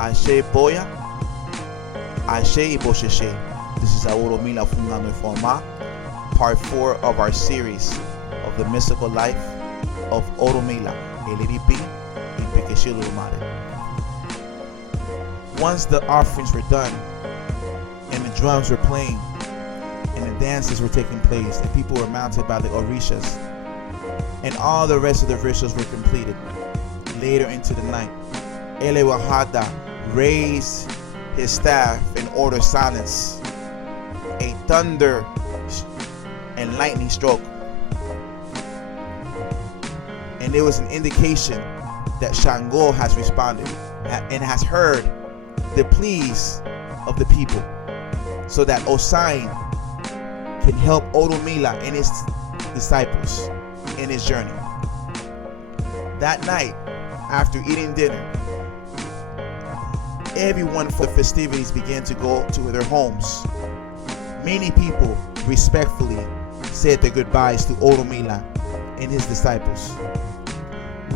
Ashe Boya, Ashe Ibosheshe. This is Orula Fungano Informa, part 4 of our series of the mystical life of Oromila, Eliripi, Ipekeshilumare. Once the offerings were done, and the drums were playing, and the dances were taking place, and people were mounted by the orishas, and all the rest of the rituals were completed, later into the night, Elewahada raised his staff and ordered silence. A thunder and lightning stroke, and it was an indication that Shango has responded and has heard the pleas of the people, so that Osain can help Oromila and his disciples in his journey. That night, after eating dinner, everyone for the festivities began to go to their homes. Many people respectfully said their goodbyes to Oromila and his disciples,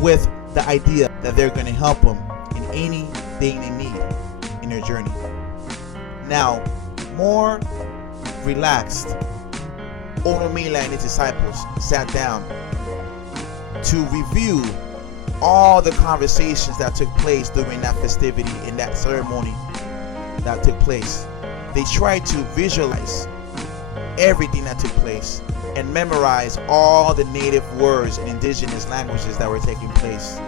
with the idea that they're going to help them in anything they need in their journey. Now, more relaxed, Oromila and his disciples sat down to review all the conversations that took place during that festivity, in that ceremony that took place. They tried to visualize everything that took place and memorize all the native words and indigenous languages that were taking place.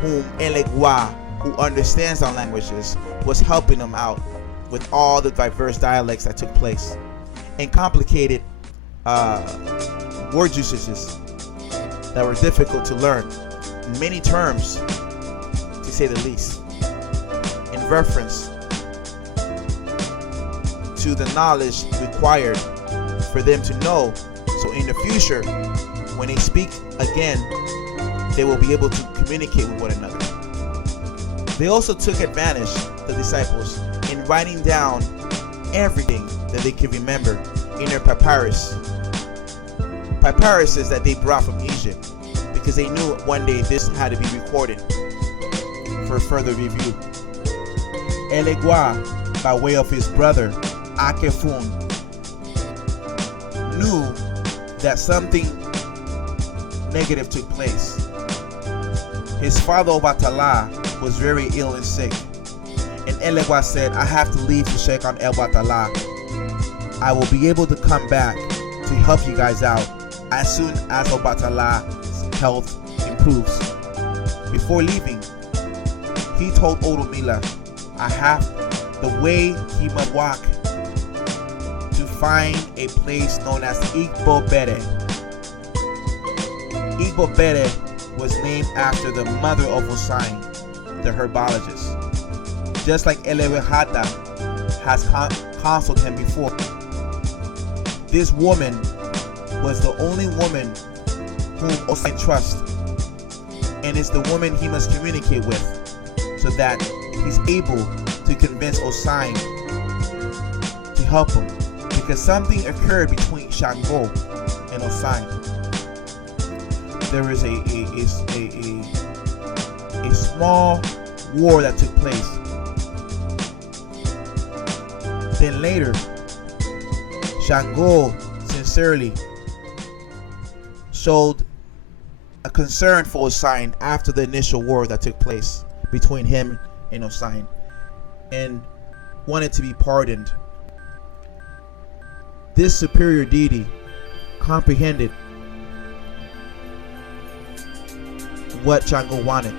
Whom Elegwa, who understands our languages, was helping them out with all the diverse dialects that took place and complicated word usages that were difficult to learn. Many terms, to say the least, in reference to the knowledge required for them to know, so in the future, when they speak again, they will be able to communicate with one another. They also took advantage, the disciples, in writing down everything that they could remember in their papyrus. Papyruses that they brought from Egypt, because they knew one day this had to be recorded for further review. Elegua, by way of his brother Akefun, knew that something negative took place. His father Obatala was very ill and sick, and Elegua said, I have to leave to check on Obatala. I will be able to come back to help you guys out as soon as Obatala's health improves. Before leaving, he told Oromila, I have the way he must walk to find a place known as Igbo Bere. Igbo Bere was named after the mother of Osain, the herbologist. Just like Elewehada has counseled him before, this woman was the only woman whom Osain trusts, and it's the woman he must communicate with, so that he's able to convince Osain to help him, because something occurred between Shango and Osain. There is a small war that took place. Then later, Shango sincerely showed a concern for Osain after the initial war that took place between him and Osain, and wanted to be pardoned. This superior deity comprehended what Shango wanted,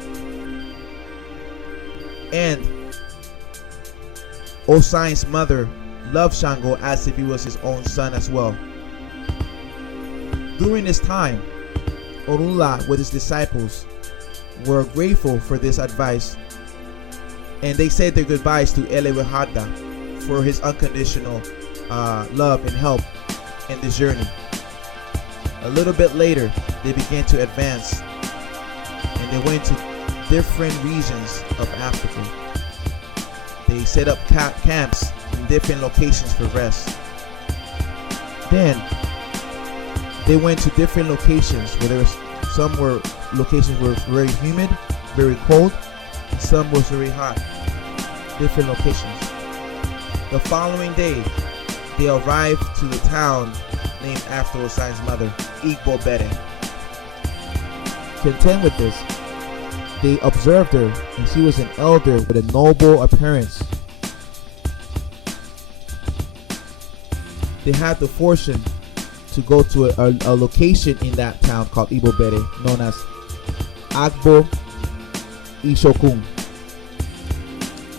and Osain's mother loved Shango as if he was his own son as well. During this time, Orula with his disciples were grateful for this advice, and they said their goodbyes to Elewehada for his unconditional love and help in this journey. A little bit later, they began to advance, and they went to different regions of Africa. They set up camps in different locations for rest. Then they went to different locations where some were locations were very humid, very cold, and some was very hot. different locations. The following day, they arrived to the town named after Osai's mother, Igbo. Content with this, they observed her, and she was an elder with a noble appearance. They had the fortune to go to a location in that town called Igbo, known as Agbo Ishokun.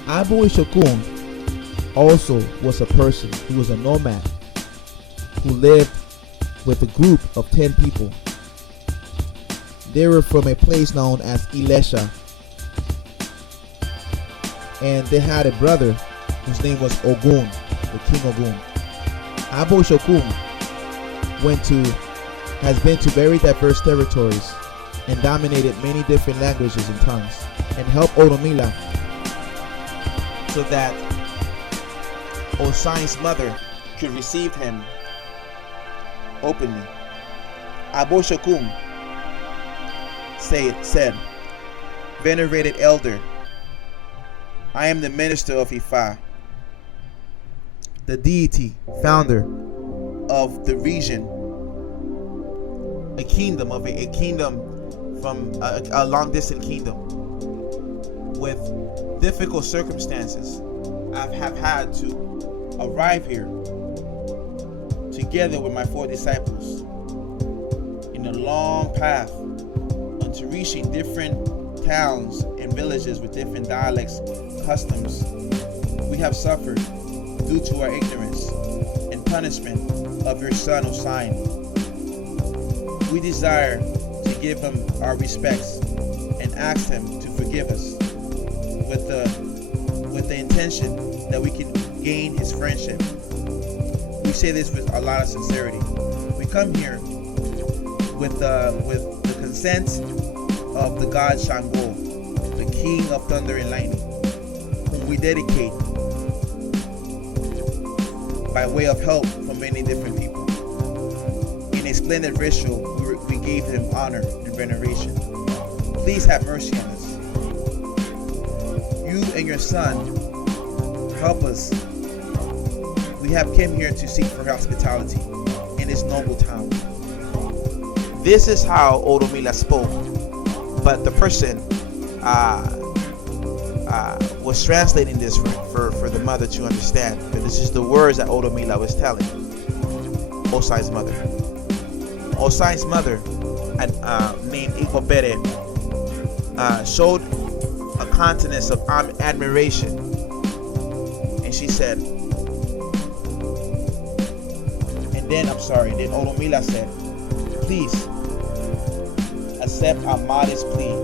Agbo Ishokun also was a person who was a nomad who lived with a group of 10 people. They were from a place known as Ilesha, and they had a brother whose name was Ogun, the King Ogun. Agbo Ishokun has been to very diverse territories and dominated many different languages and tongues, and helped Oromila so that Osai's mother could receive him openly. Agbo Ishokun said, "Venerated elder, I am the minister of Ifa, the deity founder of the region, a kingdom from a long distant kingdom. With difficult circumstances, I have had to arrive here together with my 4 disciples in a long path unto reaching different towns and villages with different dialects, customs. We have suffered due to our ignorance and punishment of your son Osai. We desire to give him our respects and ask him to forgive us with the intention that we can gain his friendship. We say this with a lot of sincerity. We come here with the consent of the god Shango, the king of thunder and lightning, whom we dedicate by way of help from many different people. In a splendid ritual, we gave him honor and veneration. Please have mercy on us. You and your son help us. We have came here to seek for hospitality in this noble town." This is how Oromila spoke, but the person was translating this for the mother to understand. But this is the words that Oromila was telling Osai's mother. Osai's mother, named Ikobere, showed a countenance of admiration, and she said, then Oromila said, "Please accept our modest plea.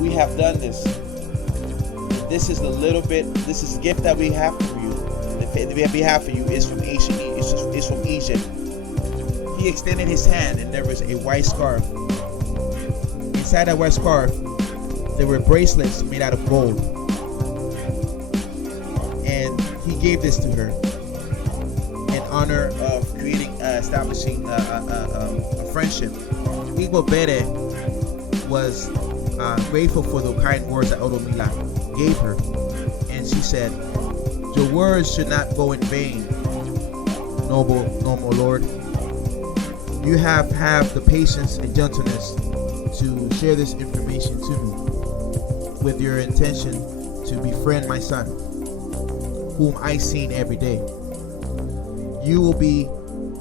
We have done this. This is this gift that we have for you. The gift we have for you is from Egypt." He extended his hand, and there was a white scarf. Inside that white scarf, there were bracelets made out of gold. And he gave this to her in honor of establishing a friendship. Igbo Bede was grateful for the kind words that Oromila gave her, and she said, "Your words should not go in vain, noble Lord. You have the patience and gentleness to share this information to me with your intention to befriend my son, whom I seen every day.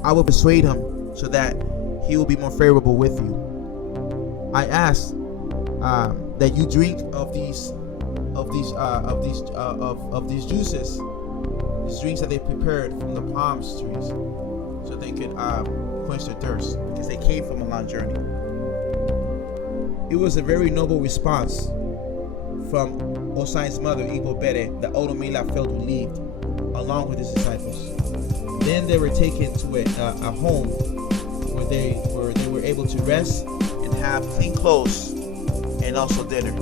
I will persuade him so that he will be more favorable with you. I ask that you drink of these juices, these drinks that they prepared from the palm trees, so they could quench their thirst, because they came from a long journey." It was a very noble response from Osai's mother, Igbo Bede, that Oromila felt relieved, along with his disciples. Then they were taken to a home where they were able to rest and have clean clothes and also dinner.